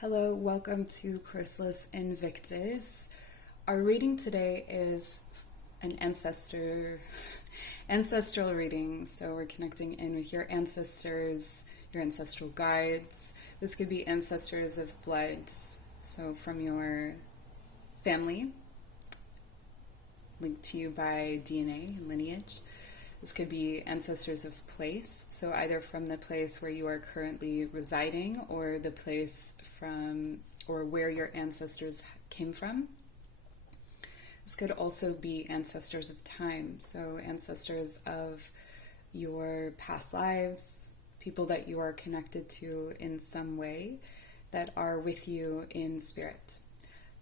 Hello, welcome to Chrysalis Invictus. Our reading today is an ancestral reading. So we're connecting in with your ancestors, your ancestral guides. This could be ancestors of blood, so from your family, linked to you by DNA and lineage. This could be ancestors of place, so either from the place where you are currently residing or the place from or where your ancestors came from. This could also be ancestors of time, so ancestors of your past lives, people that you are connected to in some way that are with you in spirit.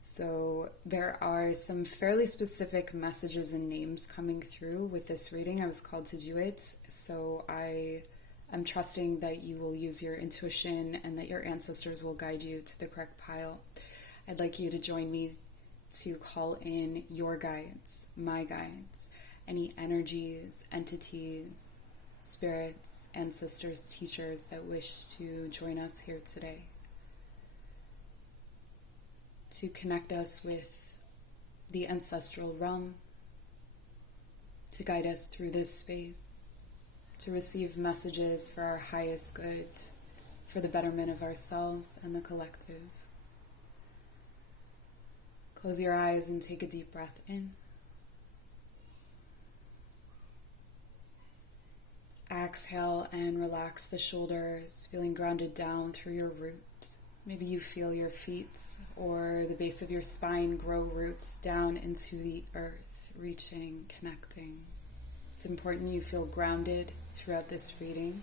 So there are some fairly specific messages and names coming through with this reading. I was called to do it, so I am trusting that you will use your intuition and that your ancestors will guide you to the correct pile. I'd like you to join me to call in your guides, my guides, any energies, entities, spirits, ancestors, teachers that wish to join us here today, to connect us with the ancestral realm, to guide us through this space, to receive messages for our highest good, for the betterment of ourselves and the collective. Close your eyes and take a deep breath in. Exhale and relax the shoulders, feeling grounded down through your root. Maybe you feel your feet or the base of your spine grow roots down into the earth, reaching, connecting. It's important you feel grounded throughout this reading.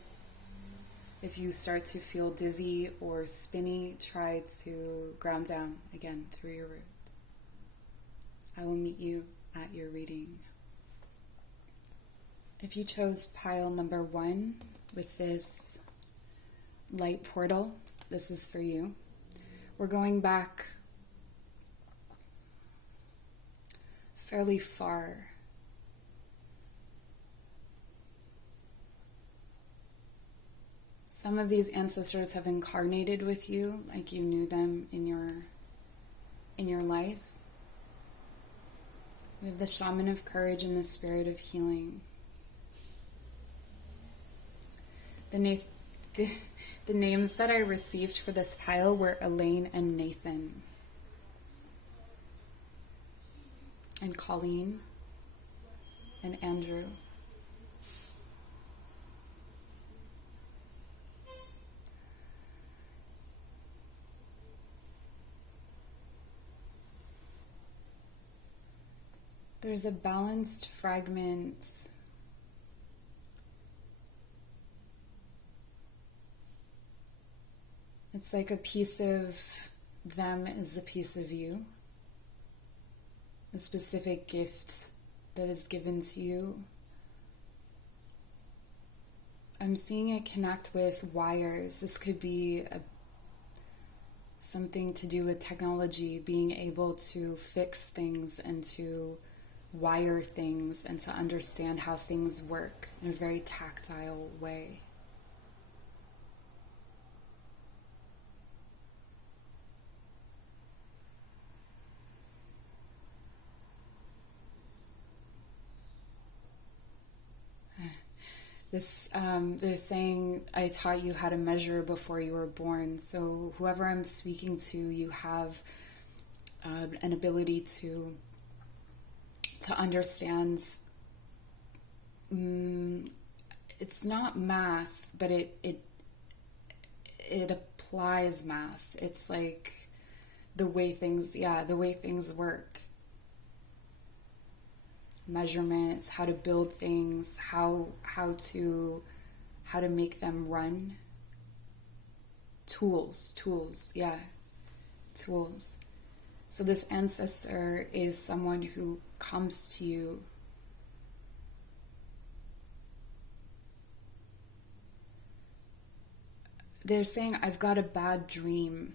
If you start to feel dizzy or spinny, try to ground down again through your roots. I will meet you at your reading. If you chose pile number 1 with this light portal, this is for you. We're going back fairly far. Some of these ancestors have incarnated with you, like you knew them in your life. We have the shaman of courage and the spirit of healing. The names that I received for this pile were Elaine and Nathan, and Colleen, and Andrew. There's a balanced fragment It's like a piece of them is a piece of you. A specific gift that is given to you. I'm seeing it connect with wires. This could be something to do with technology, being able to fix things and to wire things and to understand how things work in a very tactile way. They're saying, I taught you how to measure before you were born. So whoever I'm speaking to, you have an ability to understand. It's not math, but it applies math. It's like the way things work. Measurements, how to build things, how to make them run. Tools. So this ancestor is someone who comes to you they're saying, I've got a bad dream.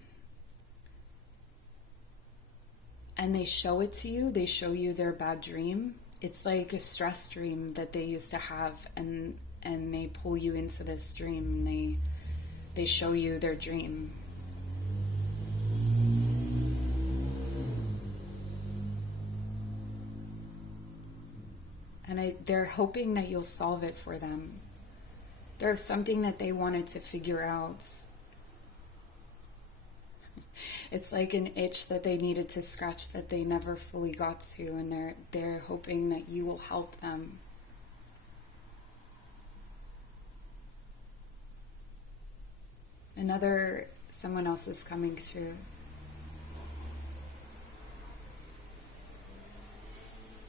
And they show it to you, they show you their bad dream. It's like a stress dream that they used to have, and they pull you into this dream, and they show you their dream. And they're hoping that you'll solve it for them. There's something that they wanted to figure out. It's like an itch that they needed to scratch that they never fully got to, and they're hoping that you will help them. Someone else is coming through.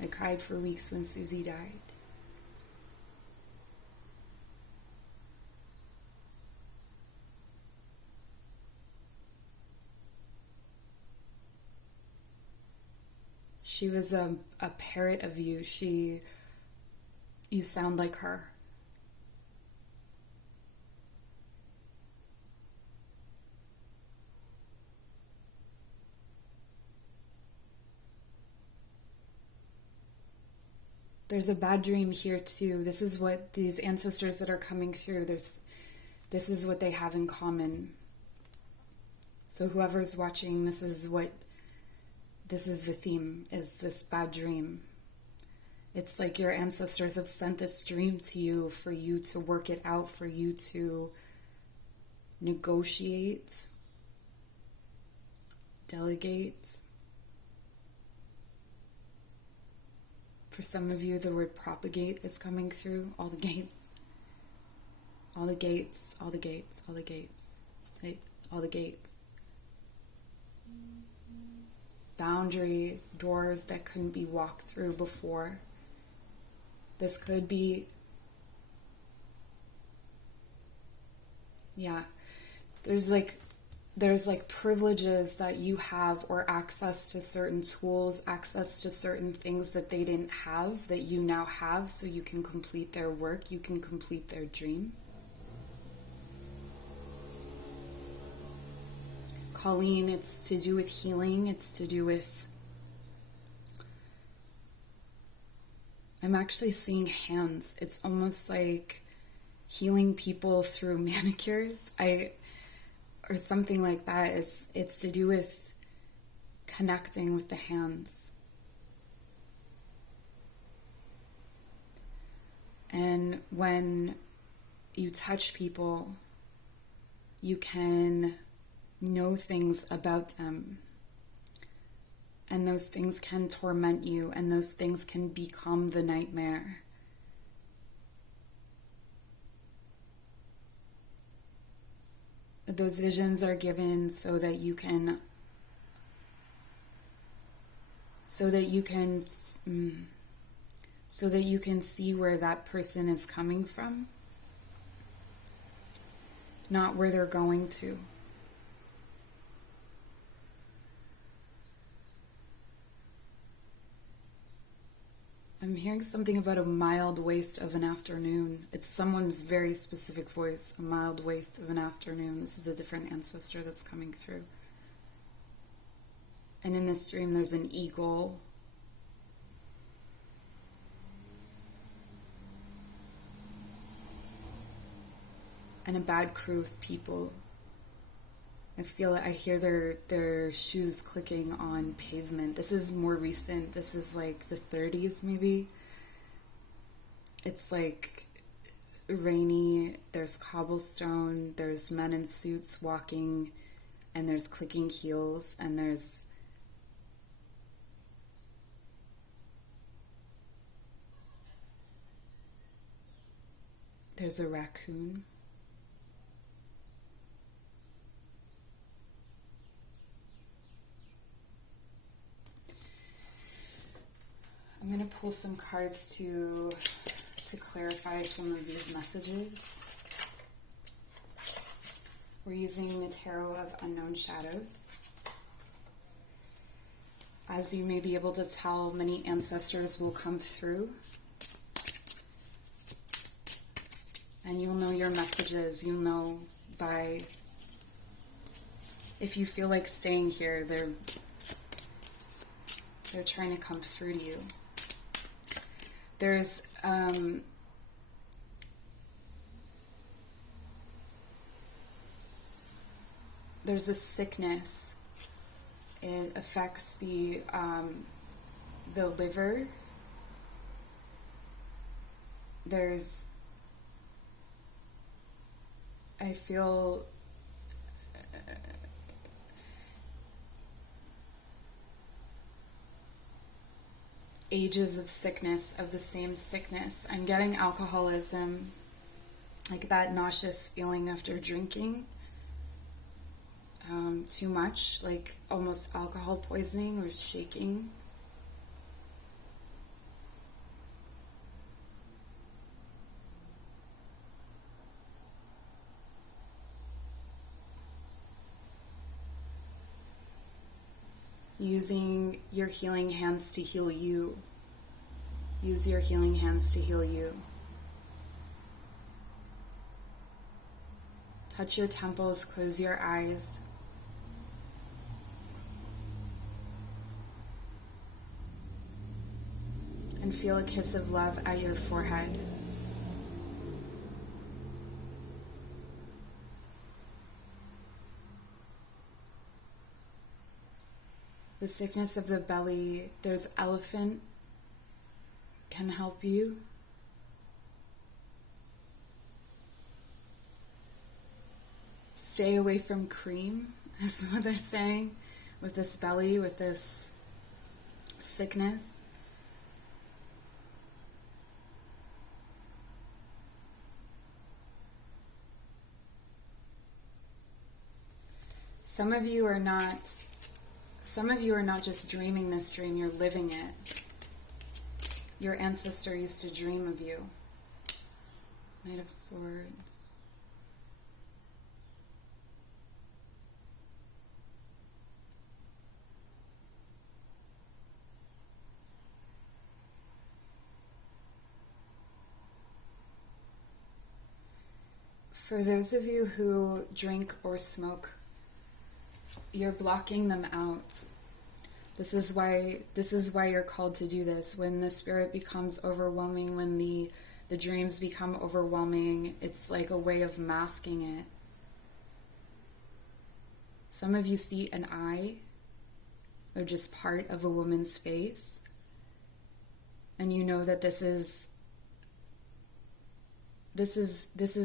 I cried for weeks when Susie died. She was a parrot of you. You sound like her. There's a bad dream here too. This is what these ancestors that are coming through, this is what they have in common. So whoever's watching, this is the theme, is this bad dream. It's like your ancestors have sent this dream to you for you to work it out, for you to negotiate, delegate. For some of you, the word propagate is coming through. All the gates. All the gates. All the gates. All the gates. All the gates. Boundaries, doors that couldn't be walked through before. This could be, there's like privileges that you have, or access to certain tools, access to certain things that they didn't have, that you now have, so you can complete their work, you can complete their dream. Colleen, it's to do with healing, it's to do with, I'm actually seeing hands. It's almost like healing people through manicures. Or something like that. It's to do with connecting with the hands. And when you touch people, you can know things about them. And those things can torment you, and those things can become the nightmare. Those visions are given so that you can see where that person is coming from, not where they're going to. I'm hearing something about a mild waste of an afternoon. It's someone's very specific voice, a mild waste of an afternoon. This is a different ancestor that's coming through. And in this dream, there's an eagle. And a bad crew of people. I hear their shoes clicking on pavement. This is more recent. This is like the 30s maybe. It's like rainy, there's cobblestone, there's men in suits walking, and there's clicking heels, and there's a raccoon. I'm going to pull some cards to clarify some of these messages. We're using the Tarot of Unknown Shadows. As you may be able to tell, many ancestors will come through. And you'll know your messages. You'll know by, if you feel like staying here, they're trying to come through to you. There's a sickness. It affects the liver, I feel ages of sickness, of the same sickness. I'm getting alcoholism, like that nauseous feeling after drinking too much, like almost alcohol poisoning or shaking. Using your healing hands to heal you. Use your healing hands to heal you. Touch your temples, close your eyes. And feel a kiss of love at your forehead. The sickness of the belly, there's elephant, can help you. Stay away from cream, is what they're saying, with this belly, with this sickness. Some of you are not just dreaming this dream, you're living it. Your ancestor used to dream of you. Knight of Swords. For those of you who drink or smoke, you're blocking them out. This is why you're called to do this. When the spirit becomes overwhelming, when the dreams become overwhelming, it's like a way of masking it. Some of you see an eye or just part of a woman's face, and you know that this is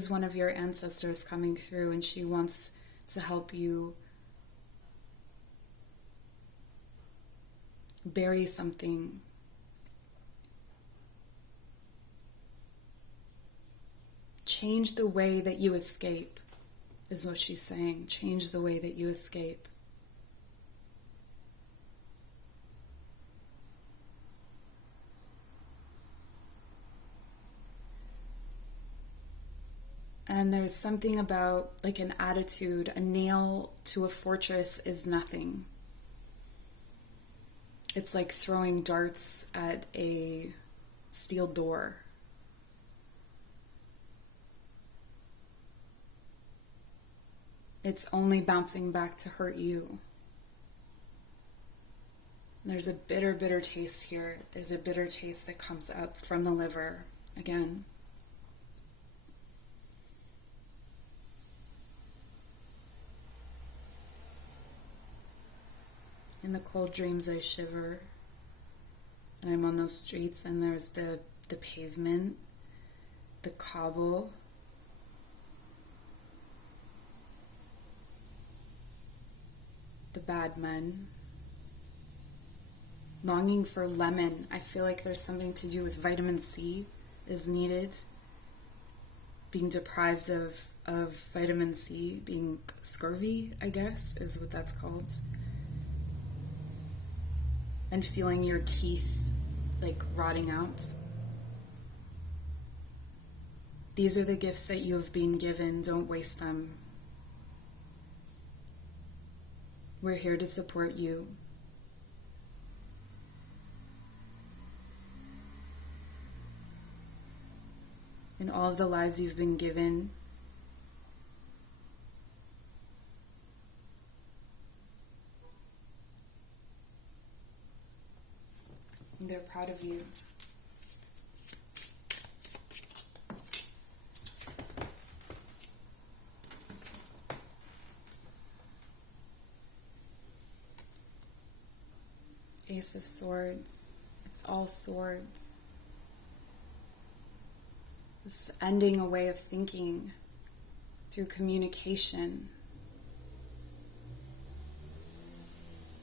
one of your ancestors coming through, and she wants to help you bury something. Change the way that you escape, is what she's saying. Change the way that you escape. And there's something about like an attitude, a nail to a fortress is nothing. It's like throwing darts at a steel door. It's only bouncing back to hurt you. There's a bitter, bitter taste here. There's a bitter taste that comes up from the liver again. In the cold dreams I shiver, and I'm on those streets, and there's the pavement, the cobble, the bad men, longing for lemon. I feel like there's something to do with vitamin C is needed, being deprived of vitamin C, being scurvy, I guess, is what that's called. And feeling your teeth like rotting out. These are the gifts that you have been given. Don't waste them. We're here to support you. In all of the lives you've been given. They're proud of you. Ace of Swords. It's all swords. This ending a way of thinking through communication,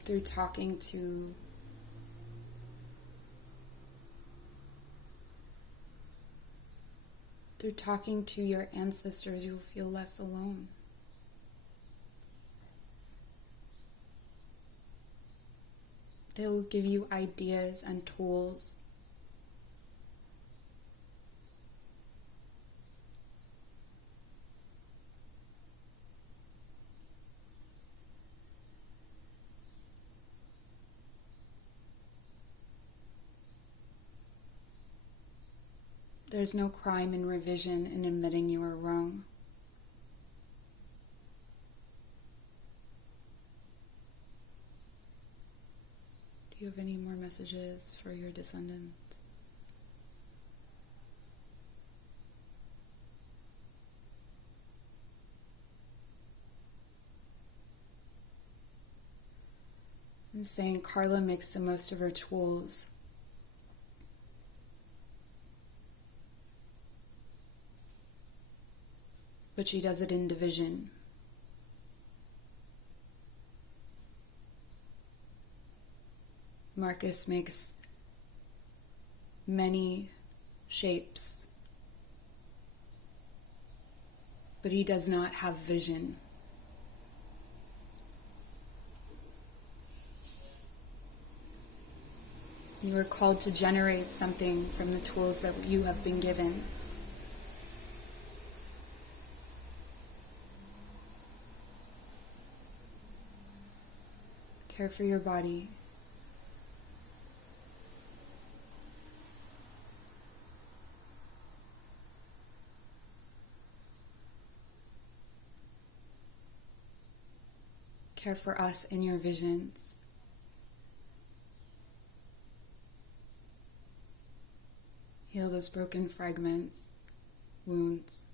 through talking to your ancestors, you'll feel less alone. They'll give you ideas and tools. There's no crime in revision in admitting you are wrong. Do you have any more messages for your descendants? I'm saying Carla makes the most of her tools. But she does it in division. Marcus makes many shapes, but he does not have vision. You are called to generate something from the tools that you have been given. Care for your body. Care for us in your visions. Heal those broken fragments, wounds.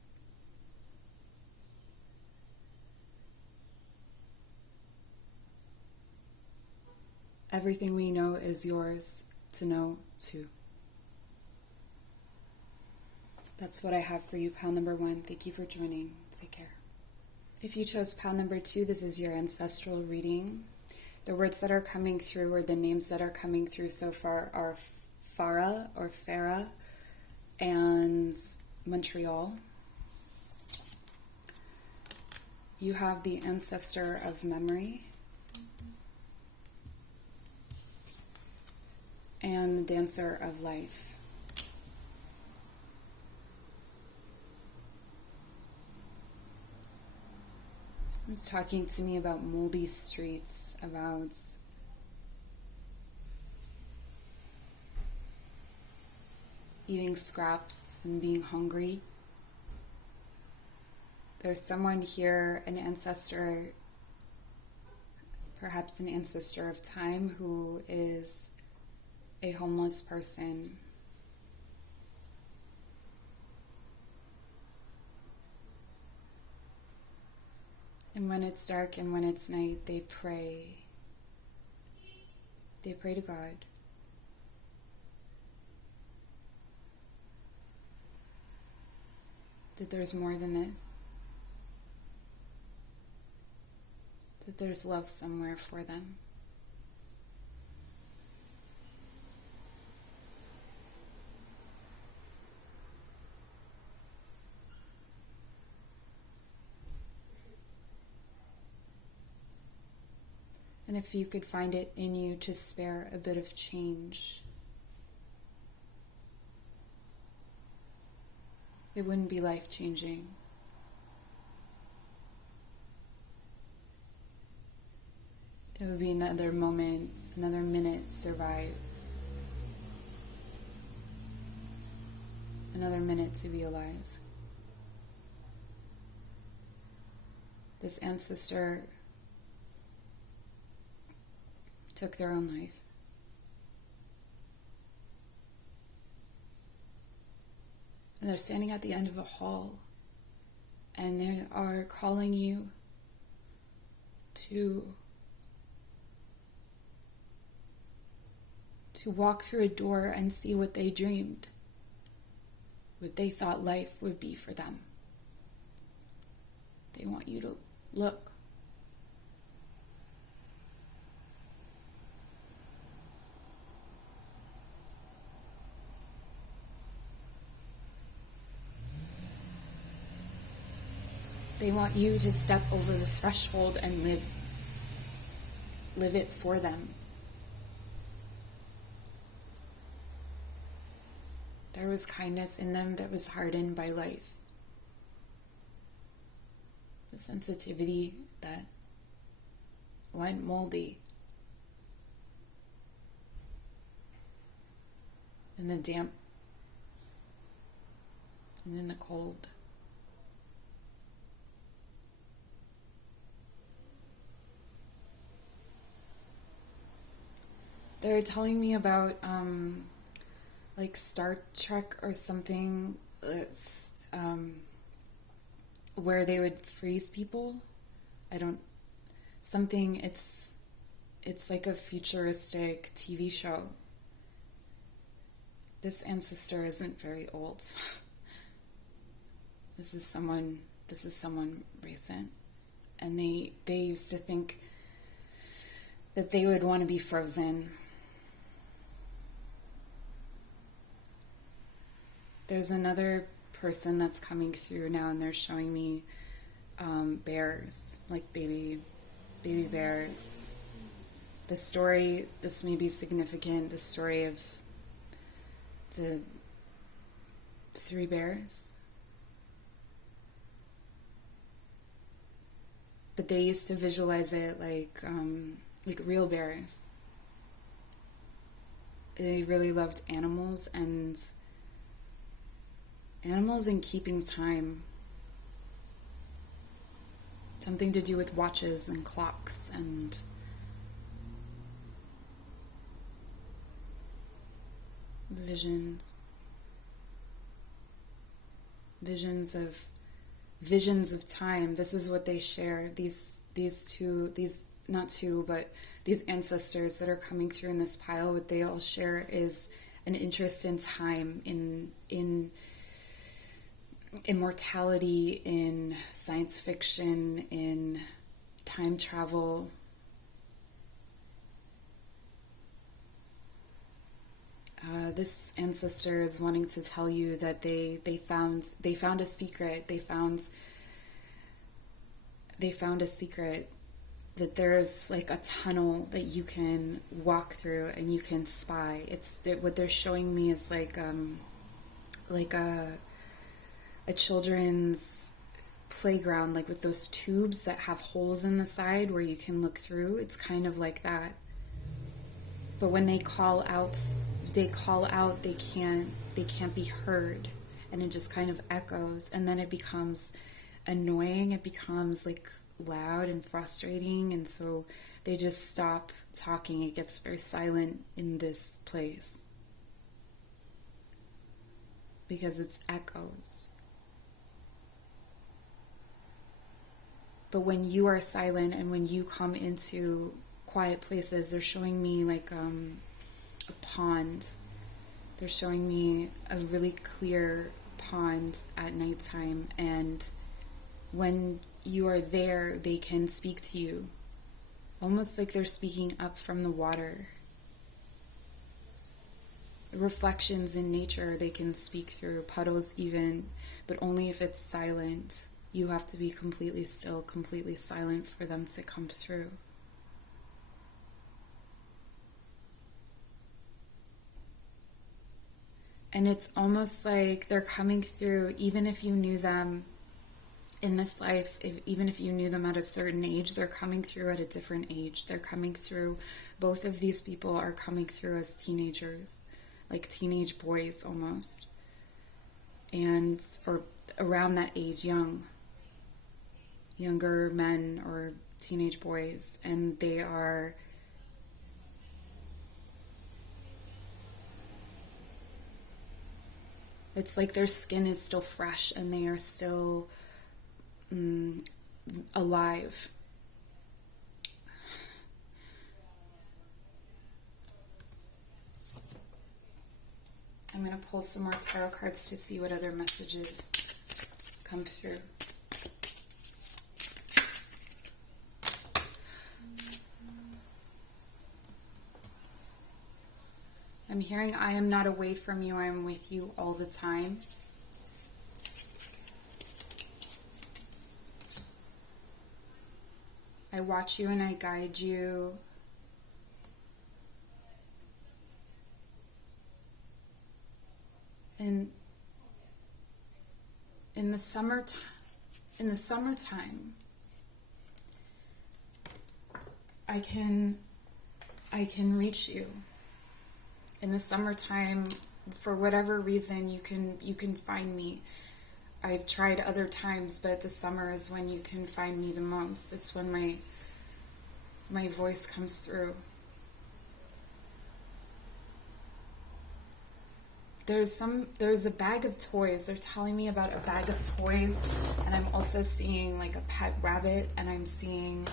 Everything we know is yours to know too. That's what I have for you, pal number 1. Thank you for joining. Take care. If you chose pal number 2, this is your ancestral reading. The words that are coming through, or the names that are coming through so far, are Farah or Farah and Montreal. You have the ancestor of memory and the dancer of life. Someone's talking to me about moldy streets, about eating scraps and being hungry. There's someone here, an ancestor, perhaps an ancestor of time, who is a homeless person. And when it's dark and when it's night, they pray. They pray to God. That there's more than this. That there's love somewhere for them. And if you could find it in you to spare a bit of change, it wouldn't be life-changing. It would be another moment, another minute survives. Another minute to be alive. This ancestor took their own life. And they're standing at the end of a hall, and they are calling you to walk through a door and see what they dreamed. what they thought life would be for them. They want you to look. They want you to step over the threshold and live it for them. There was kindness in them that was hardened by life. The sensitivity that went moldy. And the damp. And then the cold. They're telling me about like Star Trek or something where they would freeze people. It's like a futuristic TV show. This ancestor isn't very old. This is someone recent. And they used to think that they would want to be frozen. There's another person that's coming through now, and they're showing me bears, like baby bears. The story, this may be significant, the story of the 3 bears. But they used to visualize it like real bears. They really loved animals and in keeping time. Something to do with watches and clocks and visions of time. This is what they share. These ancestors that are coming through in this pile, what they all share is an interest in time, in immortality, in science fiction, in time travel. This ancestor is wanting to tell you that they found a secret. They found a secret, that there's like a tunnel that you can walk through and you can spy. It's that what they're showing me is like a children's playground, like with those tubes that have holes in the side where you can look through. It's kind of like that. But when they call out, they can't be heard, and it just kind of echoes, and then it becomes annoying. It becomes like loud and frustrating, and so they just stop talking. It gets very silent in this place because it's echoes. But when you are silent and when you come into quiet places, they're showing me like a pond. They're showing me a really clear pond at nighttime, and when you are there, they can speak to you, almost like they're speaking up from the water. Reflections in nature, they can speak through, puddles even, but only if it's silent. You have to be completely still, completely silent for them to come through. And it's almost like they're coming through, even if you knew them in this life, even if you knew them at a certain age, they're coming through at a different age. They're coming through, both of these people are coming through as teenagers, like teenage boys almost, or around that age, younger men or teenage boys, and they are it's like their skin is still fresh and they are still alive. I'm going to pull some more tarot cards to see what other messages come through. I'm hearing, I am not away from you, I am with you all the time. I watch you and I guide you. And in the summertime, I can reach you. In the summertime, for whatever reason, you can find me. I've tried other times, but the summer is when you can find me the most. It's when my voice comes through. There's a bag of toys. They're telling me about a bag of toys, and I'm also seeing like a pet rabbit, and I'm seeing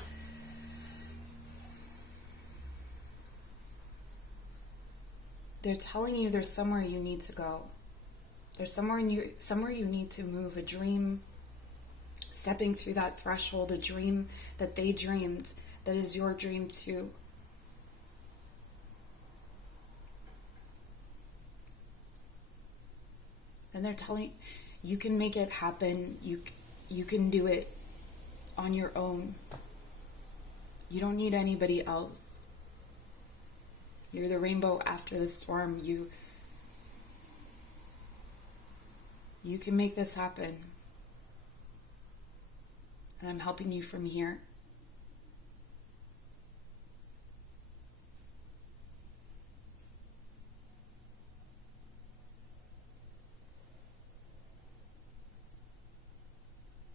they're telling you there's somewhere you need to go. There's somewhere you need to move, a dream, stepping through that threshold, a dream that they dreamed, that is your dream too. And they're telling you can make it happen. You can do it on your own. You don't need anybody else. You're the rainbow after the storm. You can make this happen. And I'm helping you from here.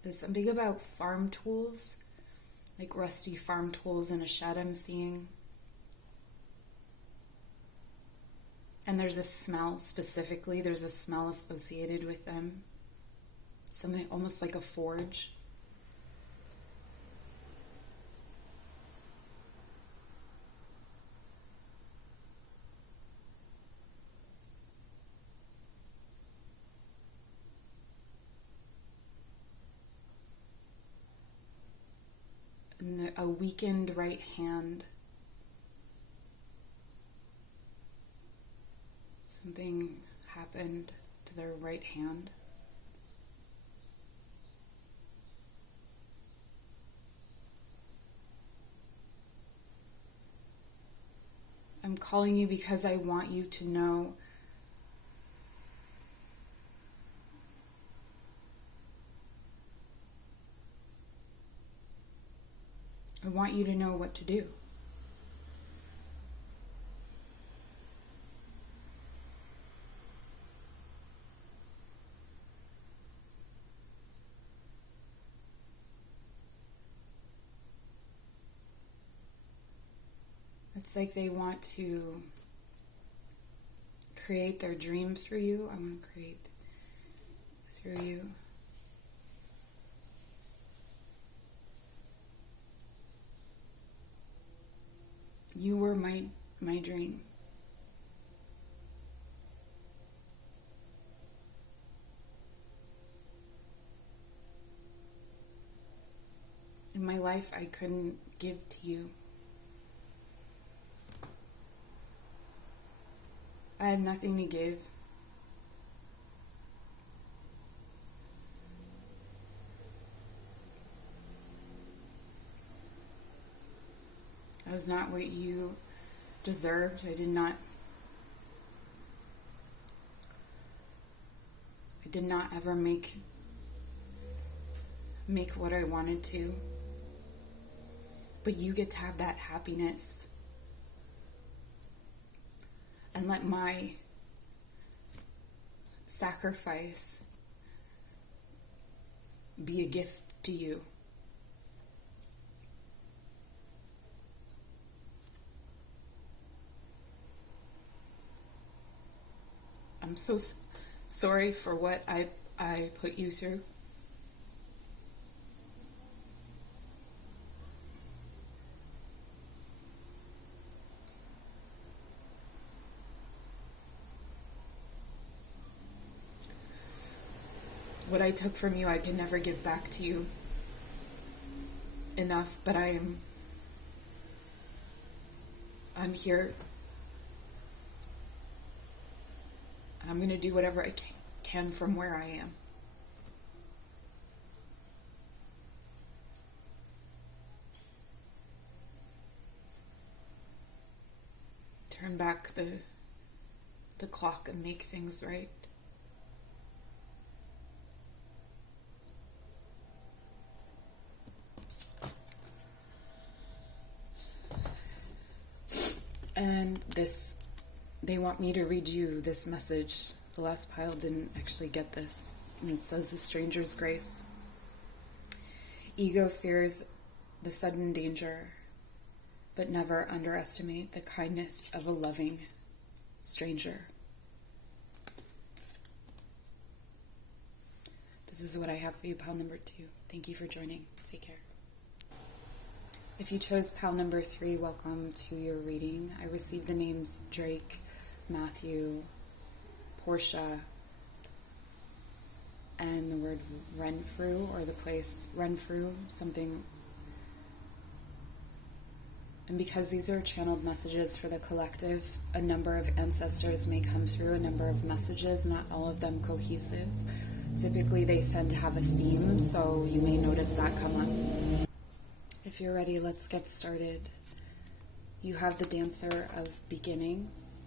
There's something about farm tools, like rusty farm tools in a shed I'm seeing. And there's a smell specifically, there's a smell associated with them. Something almost like a forge. And a weakened right hand. Something happened to their right hand. I'm calling you because I want you to know I want you to know what to do. It's like they want to create their dream through you. I want to create through you. You were my dream. In my life, I couldn't give to you. I had nothing to give. I was not what you deserved. I did not ever make what I wanted to. But you get to have that happiness. And let my sacrifice be a gift to you. I'm so sorry for what I put you through. What I took from you, I can never give back to you enough, but I'm here. I'm going to do whatever I can from where I am. Turn back the clock and make things right. And they want me to read you this message. The last pile didn't actually get this. And it says, "The stranger's grace. Ego fears the sudden danger, but never underestimate the kindness of a loving stranger." This is what I have for you, pile number 2. Thank you for joining. Take care. If you chose pile number 3, welcome to your reading. I received the names Drake, Matthew, Portia, and the word Renfrew, or the place Renfrew, something. And because these are channeled messages for the collective, a number of ancestors may come through, a number of messages, not all of them cohesive. Typically they tend to have a theme, so you may notice that come up. If you're ready, let's get started. You have the Dancer of Beginnings.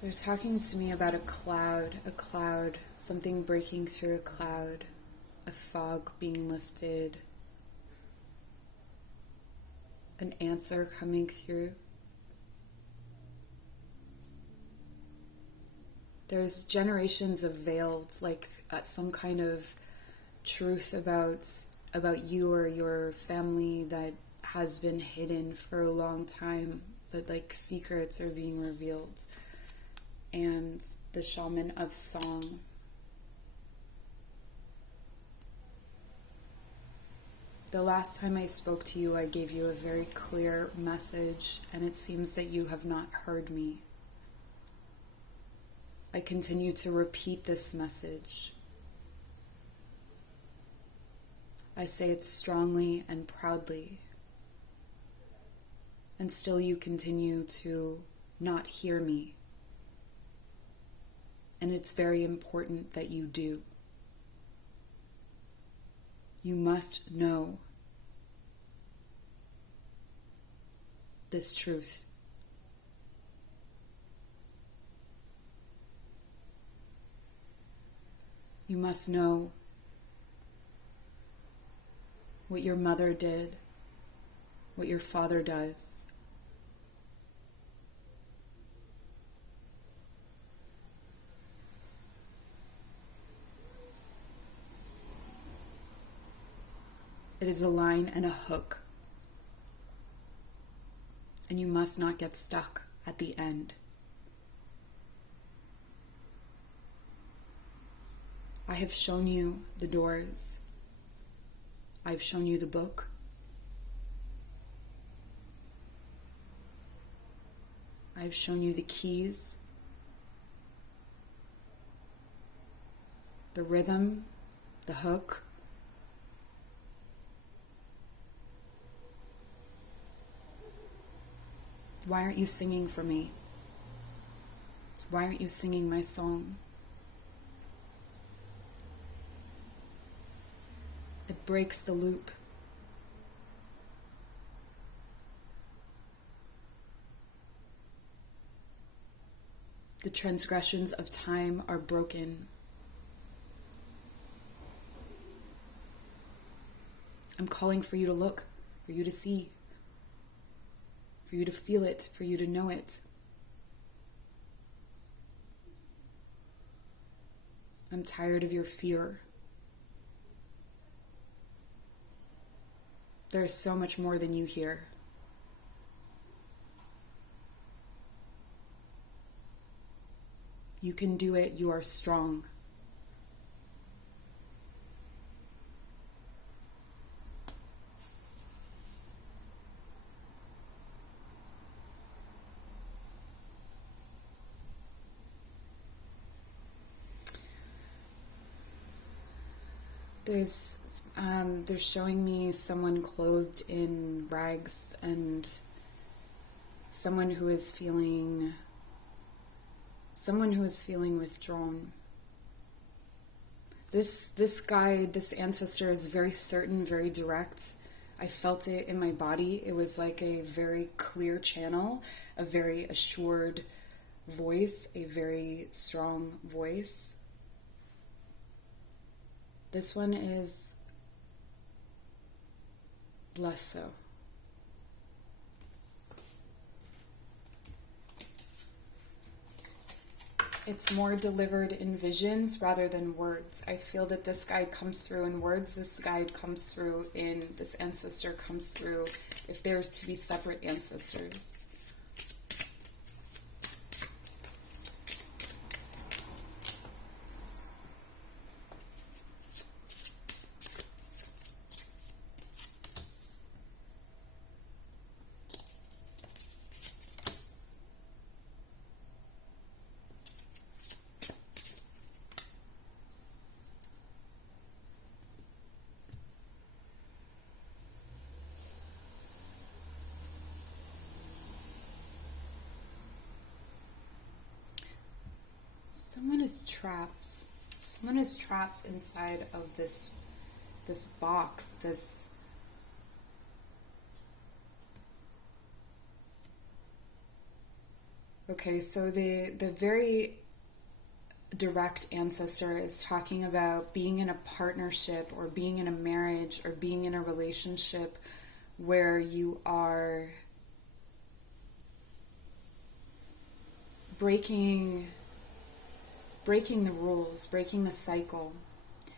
They're talking to me about a cloud, something breaking through a cloud, a fog being lifted, an answer coming through. There's generations of veiled, like some kind of truth about you or your family that has been hidden for a long time, but like secrets are being revealed. And the shaman of song. The last time I spoke to you, I gave you a very clear message, and it seems that you have not heard me. I continue to repeat this message. I say it strongly and proudly. And still you continue to not hear me. And it's very important that you do. You must know this truth. You must know what your mother did, what your father does. It is a line and a hook, and you must not get stuck at the end. I have shown you the doors. I've shown you the book. I've shown you the keys, the rhythm, the hook. Why aren't you singing for me? Why aren't you singing my song? It breaks the loop. The transgressions of time are broken. I'm calling for you to look, for you to see, for you to feel it, for you to know it. I'm tired of your fear. There is so much more than you hear. You can do it. You are strong. They're showing me someone clothed in rags and someone who is feeling withdrawn. This guide, this ancestor is very certain, very direct. I felt it in my body. It was like a very clear channel, a very assured voice, a very strong voice. This one is less so. It's more delivered in visions rather than words. I feel that this guide comes through in words, this ancestor comes through if there's to be separate ancestors. Someone is trapped inside of this box, this okay, so the very direct ancestor is talking about being in a partnership or being in a marriage or being in a relationship where you are breaking the rules, breaking the cycle.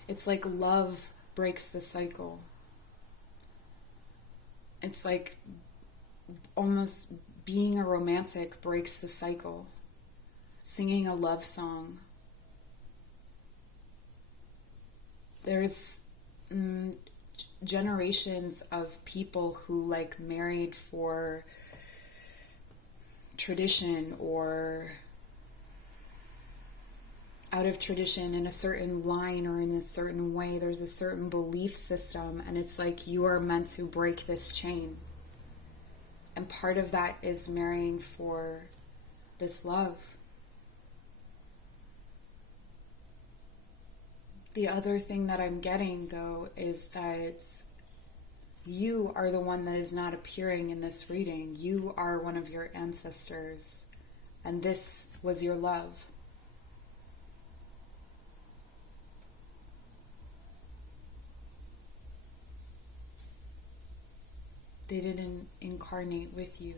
It's like love breaks the cycle. It's like almost being a romantic breaks the cycle. Singing a love song. There's generations of people who like married for tradition or out of tradition in a certain line or in a certain way. There's a certain belief system, and it's like you are meant to break this chain. And part of that is marrying for this love. The other thing that I'm getting, though, is that you are the one that is not appearing in this reading. You are one of your ancestors, and this was your love. They didn't incarnate with you.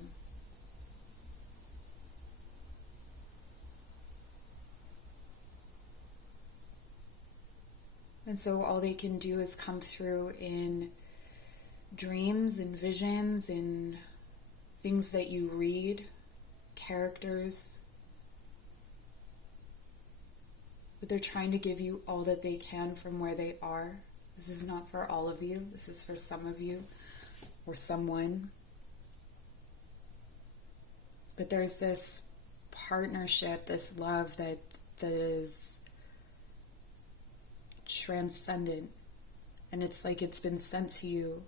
And so all they can do is come through in dreams and visions and things that you read, characters. But they're trying to give you all that they can from where they are. This is not for all of you. This is for some of you or someone. But there's this partnership, this love that is transcendent, and it's like it's been sent to you.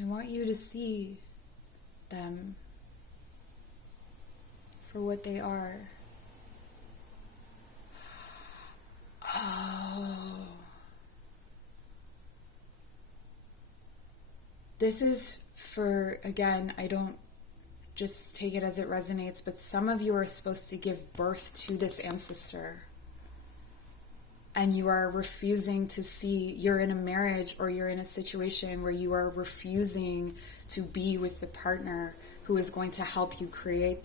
I want you to see them for what they are. Oh. This is for, again, I don't just take it as it resonates, but some of you are supposed to give birth to this ancestor. And you are refusing to see, you're in a marriage or you're in a situation where you are refusing to be with the partner who is going to help you create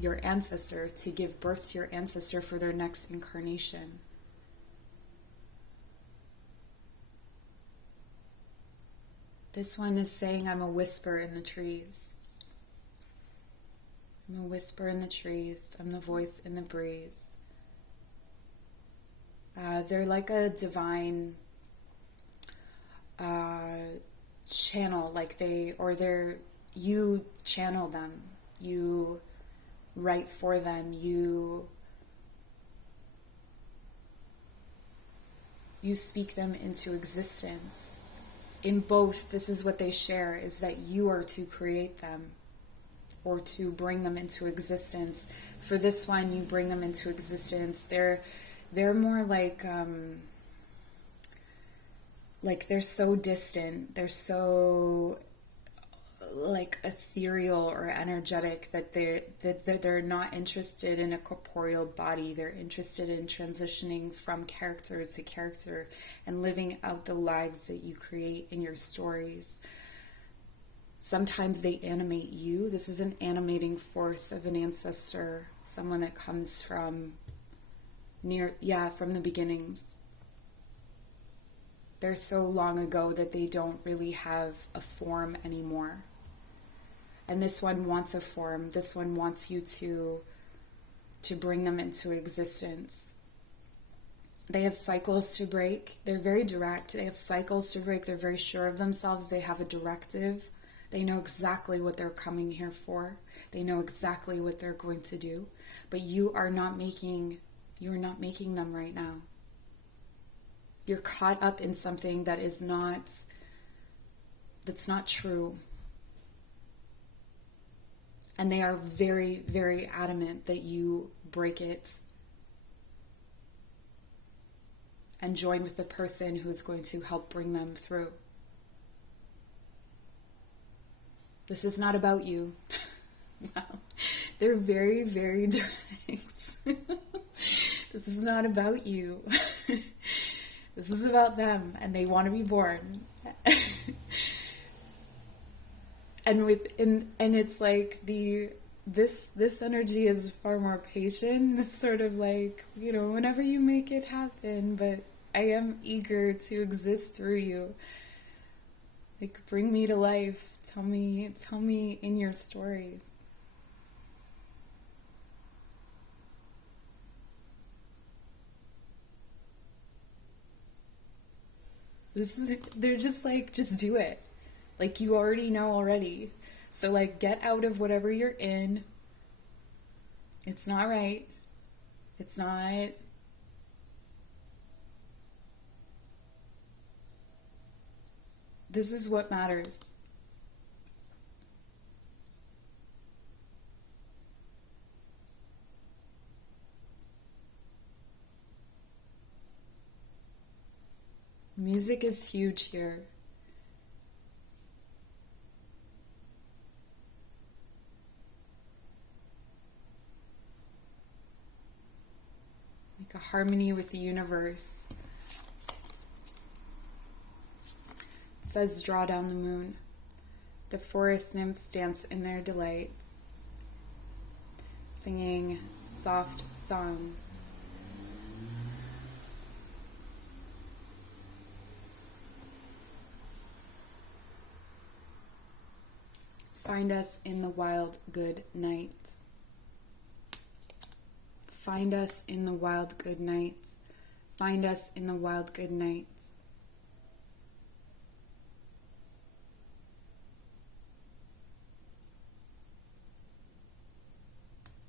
your ancestor, to give birth to your ancestor for their next incarnation. This one is saying, I'm a whisper in the trees. I'm a whisper in the trees. I'm the voice in the breeze. They're like a divine channel, you channel them. You write for them. You speak them into existence. In both, this is what they share, is that you are to create them or to bring them into existence. For this one, you bring them into existence. They're more like they're so distant. They're so like ethereal or energetic that they're not interested in a corporeal body. They're interested in transitioning from character to character and living out the lives that you create in your stories. Sometimes they animate you. This is an animating force of an ancestor, someone that comes from from the beginnings. They're so long ago that they don't really have a form anymore. And this one wants a form. This one wants you to bring them into existence. They have cycles to break. They're very direct. They have cycles to break. They're very sure of themselves. They have a directive. They know exactly what they're coming here for. They know exactly what they're going to do. But you are not making them right now. You're caught up in something that's not true. And they are very, very adamant that you break it and join with the person who's going to help bring them through. This is not about you. Wow. They're very, very direct. This is not about you. This is about them, and they want to be born. And it's like this energy is far more patient. It's sort of like, whenever you make it happen, but I am eager to exist through you. Like, bring me to life. Tell me in your stories. They're just like, just do it. Like, you already know already. So, like, get out of whatever you're in. It's not right. It's not. This is what matters. Music is huge here. Like a harmony with the universe. It says, draw down the moon. The forest nymphs dance in their delight, singing soft songs. Find us in the wild good night. Find us in the wild good nights. Find us in the wild good nights.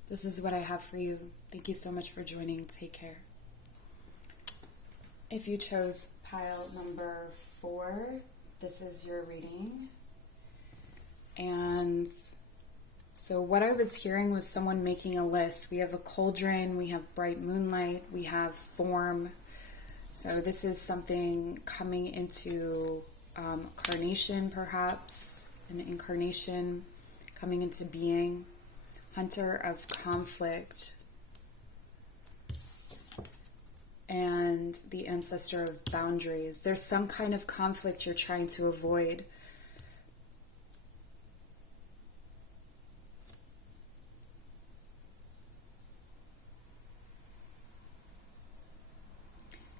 This is what I have for you. Thank you so much for joining. Take care. If you chose pile number 4, this is your reading. And so what I was hearing was someone making a list. We have a cauldron, we have bright moonlight, we have form. So this is something coming into carnation, perhaps, an incarnation coming into being. Hunter of conflict. And the ancestor of boundaries. There's some kind of conflict you're trying to avoid.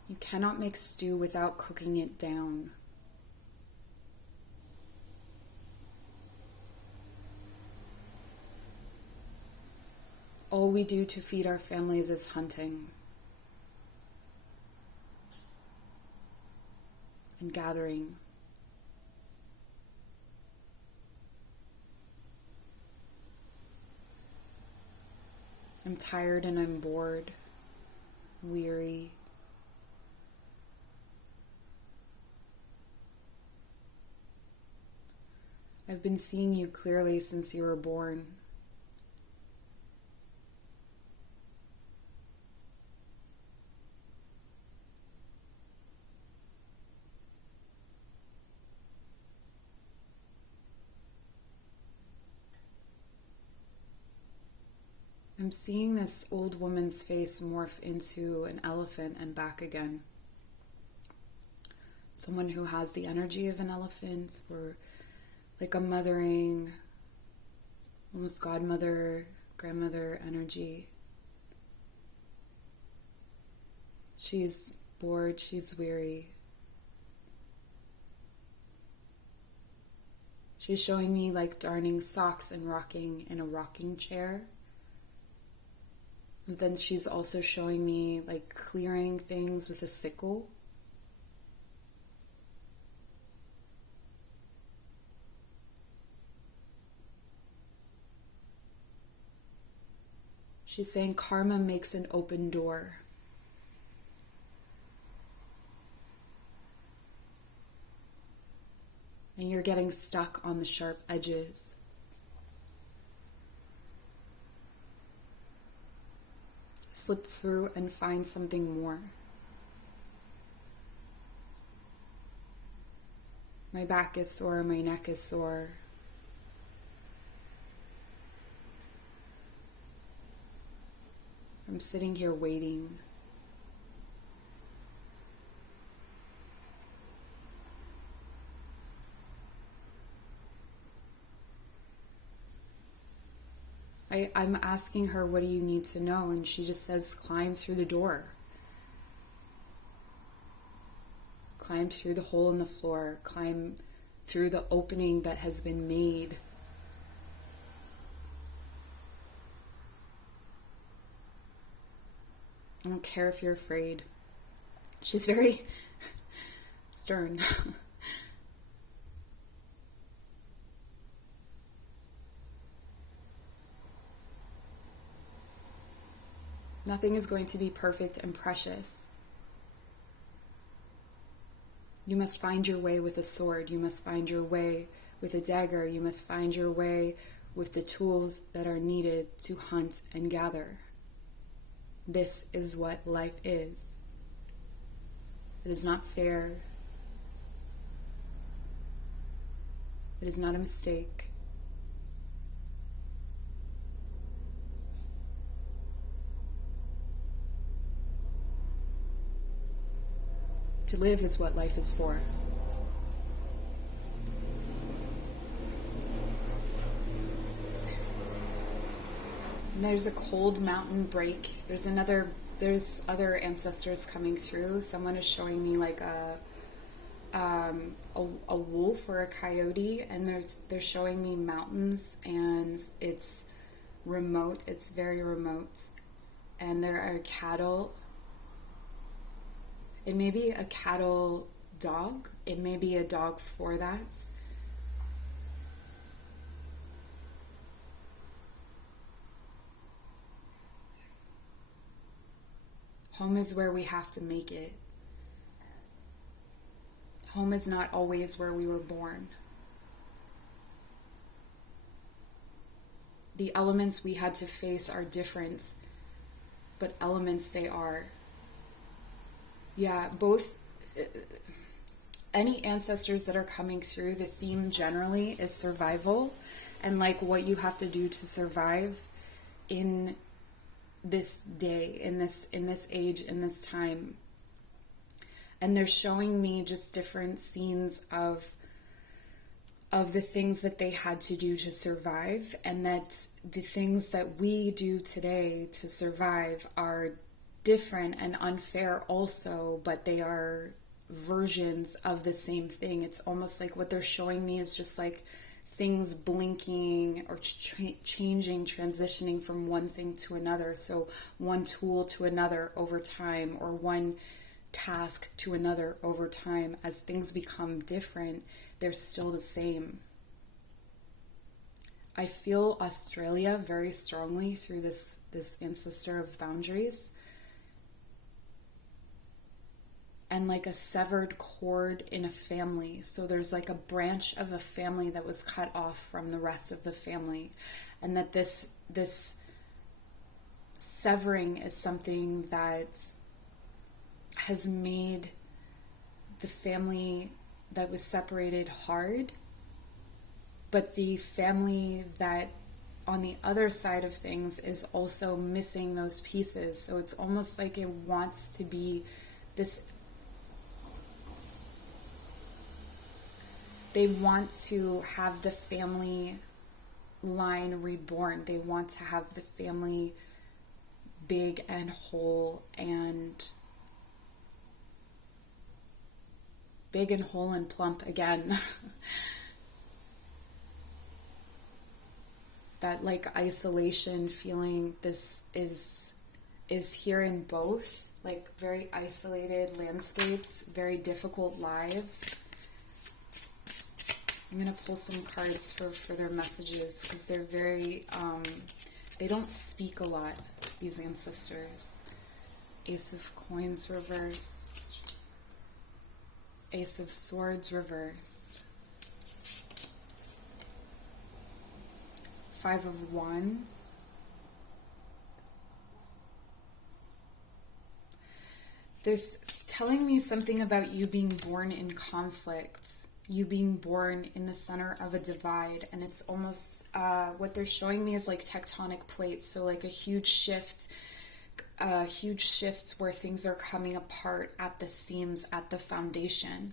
You cannot make stew without cooking it down. All we do to feed our families is hunting and gathering. I'm tired and I'm bored, weary. I've been seeing you clearly since you were born. I'm seeing this old woman's face morph into an elephant and back again. Someone who has the energy of an elephant, or like a mothering, almost godmother, grandmother energy. She's bored, she's weary. She's showing me like darning socks and rocking in a rocking chair. And then she's also showing me like clearing things with a sickle. She's saying karma makes an open door. And you're getting stuck on the sharp edges. Slip through and find something more. My back is sore, my neck is sore. I'm sitting here waiting. I'm asking her, what do you need to know? And she just says, climb through the door. Climb through the hole in the floor. Climb through the opening that has been made. I don't care if you're afraid. She's very stern. Nothing is going to be perfect and precious. You must find your way with a sword. You must find your way with a dagger. You must find your way with the tools that are needed to hunt and gather. This is what life is. It is not fair. It is not a mistake. To live is what life is for. And there's a cold mountain break. There's other ancestors coming through. Someone is showing me like a wolf or a coyote, and they're showing me mountains, and it's remote. It's very remote, and there are cattle. It may be a cattle dog. It may be a dog for that. Home is where we have to make it. Home is not always where we were born. The elements we had to face are different, but elements they are. Yeah, both, any ancestors that are coming through, the theme generally is survival and like what you have to do to survive in this day, in this age, in this time. And they're showing me just different scenes of the things that they had to do to survive, and that the things that we do today to survive are different and unfair also, but they are versions of the same thing. It's almost like what they're showing me is just like things blinking or changing, transitioning from one thing to another. So one tool to another over time, or one task to another over time. As things become different, they're still the same. I feel Australia very strongly through this ancestor of boundaries. And like a severed cord in a family. So there's like a branch of a family that was cut off from the rest of the family. And that this severing is something that has made the family that was separated hard. But the family that on the other side of things is also missing those pieces. So it's almost like it wants to be this. They want to have the family line reborn. They want to have the family big and whole and plump again. That like isolation feeling, this is here in both, like very isolated landscapes, very difficult lives. I'm going to pull some cards for further messages because they're very, they don't speak a lot, these ancestors. Ace of Coins reversed. Ace of Swords reversed. Five of Wands. There's telling me something about you being born in conflict. You being born in the center of a divide, and it's almost what they're showing me is like tectonic plates, so like a huge shifts where things are coming apart at the seams, at the foundation.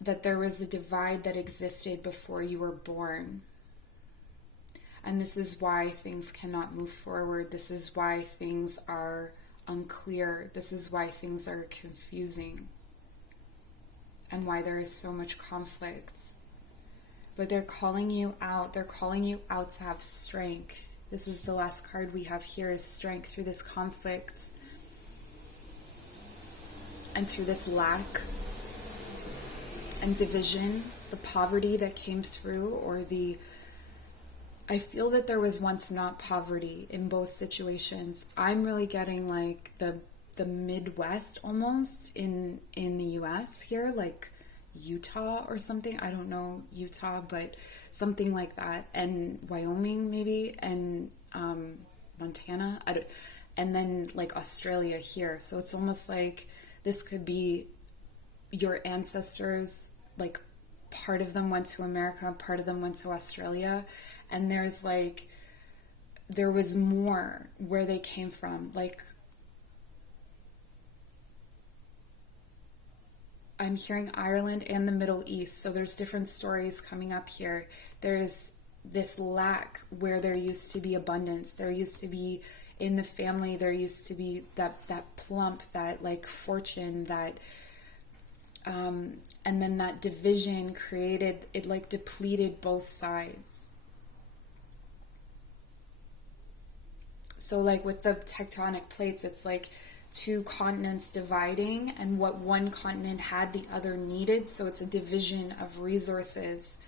That there was a divide that existed before you were born, and this is why things cannot move forward. This is why things are unclear. This is why things are confusing. And why there is so much conflict. But they're calling you out. They're calling you out to have strength. This is the last card we have here, is strength through this conflict. And through this lack and division, the poverty that came through, or I feel that there was once not poverty in both situations. I'm really getting like the Midwest almost in the US here, like Utah or something. I don't know Utah, but something like that, and Wyoming maybe, and Montana, and then like Australia here. So it's almost like this could be your ancestors, like part of them went to America, part of them went to Australia, and there was more where they came from. Like, I'm hearing Ireland and the Middle East, so there's different stories coming up here. There's this lack where there used to be abundance. There used to be, in the family, there used to be that plump, that like fortune, that and then that division created, it like depleted both sides. So like with the tectonic plates, it's like two continents dividing, and what one continent had, the other needed. So it's a division of resources.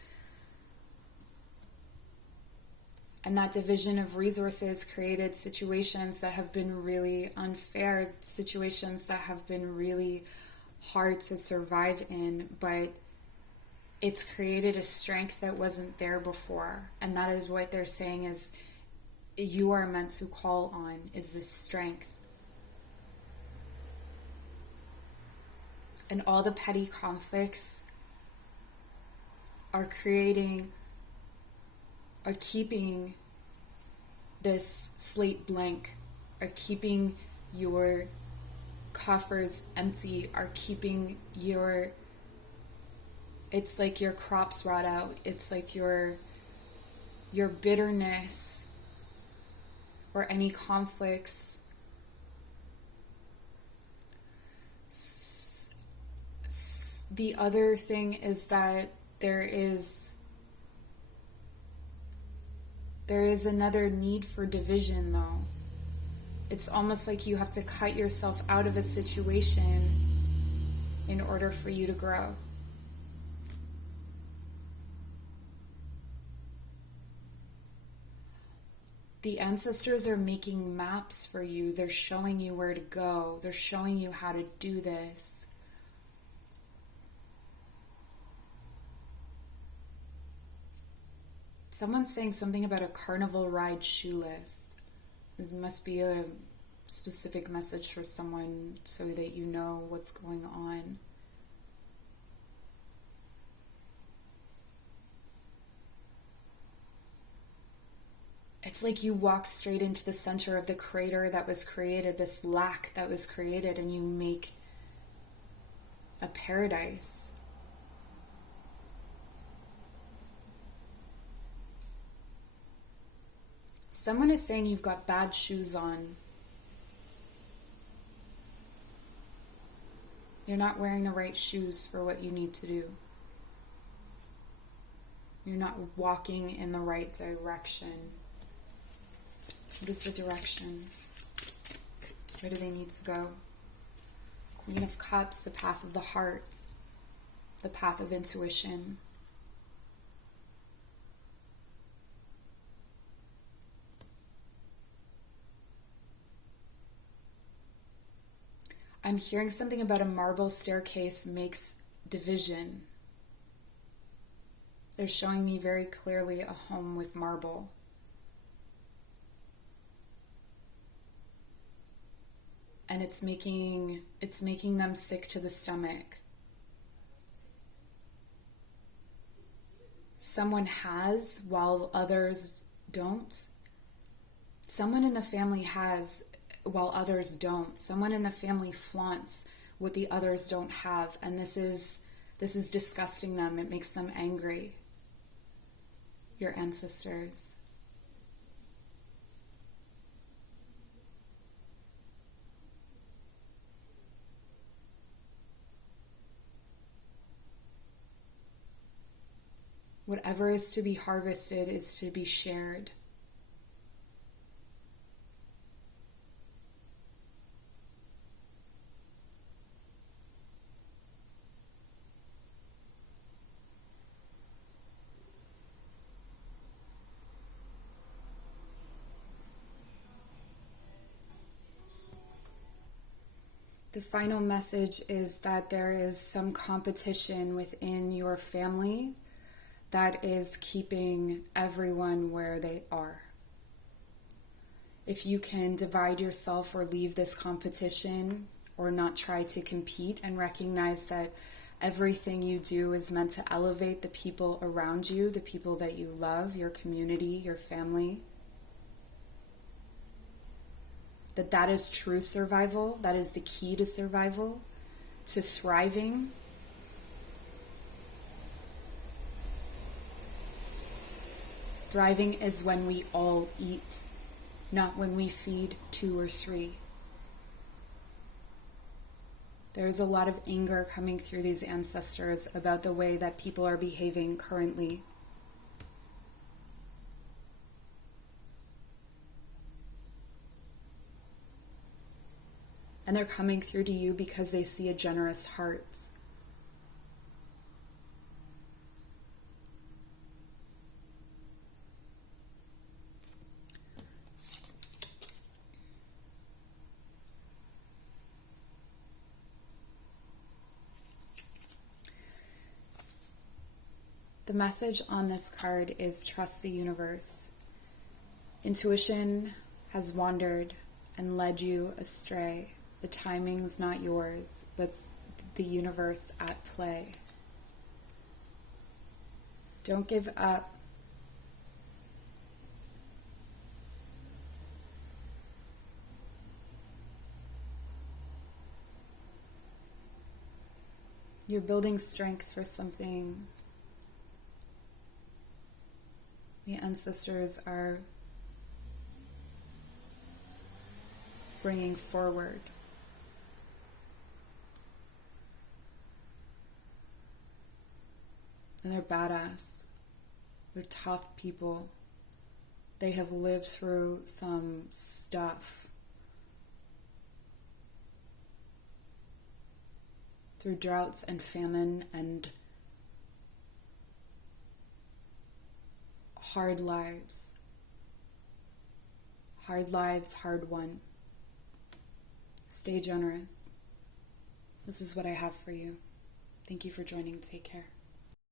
And that division of resources created situations that have been really unfair, situations that have been really hard to survive in, but it's created a strength that wasn't there before. And that is what they're saying is you are meant to call on, is this strength. And all the petty conflicts are keeping this slate blank, are keeping your coffers empty, are keeping it's like your crops rot out. It's like your bitterness or any conflicts the other thing is that there is another need for division, though. It's almost like you have to cut yourself out of a situation in order for you to grow. The ancestors are making maps for you. They're showing you where to go. They're showing you how to do this. Someone's saying something about a carnival ride shoeless. This must be a specific message for someone so that you know what's going on. It's like you walk straight into the center of the crater that was created, this lack that was created, and you make a paradise. Someone is saying you've got bad shoes on. You're not wearing the right shoes for what you need to do. You're not walking in the right direction. What is the direction? Where do they need to go? Queen of Cups, the path of the heart, the path of intuition. I'm hearing something about a marble staircase makes division. They're showing me very clearly a home with marble. And it's making them sick to the stomach. Someone has while others don't. Someone in the family has while others don't. Someone in the family flaunts what the others don't have, and this is disgusting them. It makes them angry. Your ancestors. Whatever is to be harvested is to be shared. The final message is that there is some competition within your family that is keeping everyone where they are. If you can divide yourself or leave this competition or not try to compete and recognize that everything you do is meant to elevate the people around you, the people that you love, your community, your family, that is true survival, that is the key to survival, to thriving. Thriving is when we all eat, not when we feed 2 or 3. There's a lot of anger coming through these ancestors about the way that people are behaving currently. And they're coming through to you because they see a generous heart. The message on this card is trust the universe. Intuition has wandered and led you astray. The timing's not yours, but it's the universe at play. Don't give up. You're building strength for something. The ancestors are bringing forward. And they're badass. They're tough people. They have lived through some stuff. Through droughts and famine and hard lives. Hard lives, hard won. Stay generous. This is what I have for you. Thank you for joining. Take care.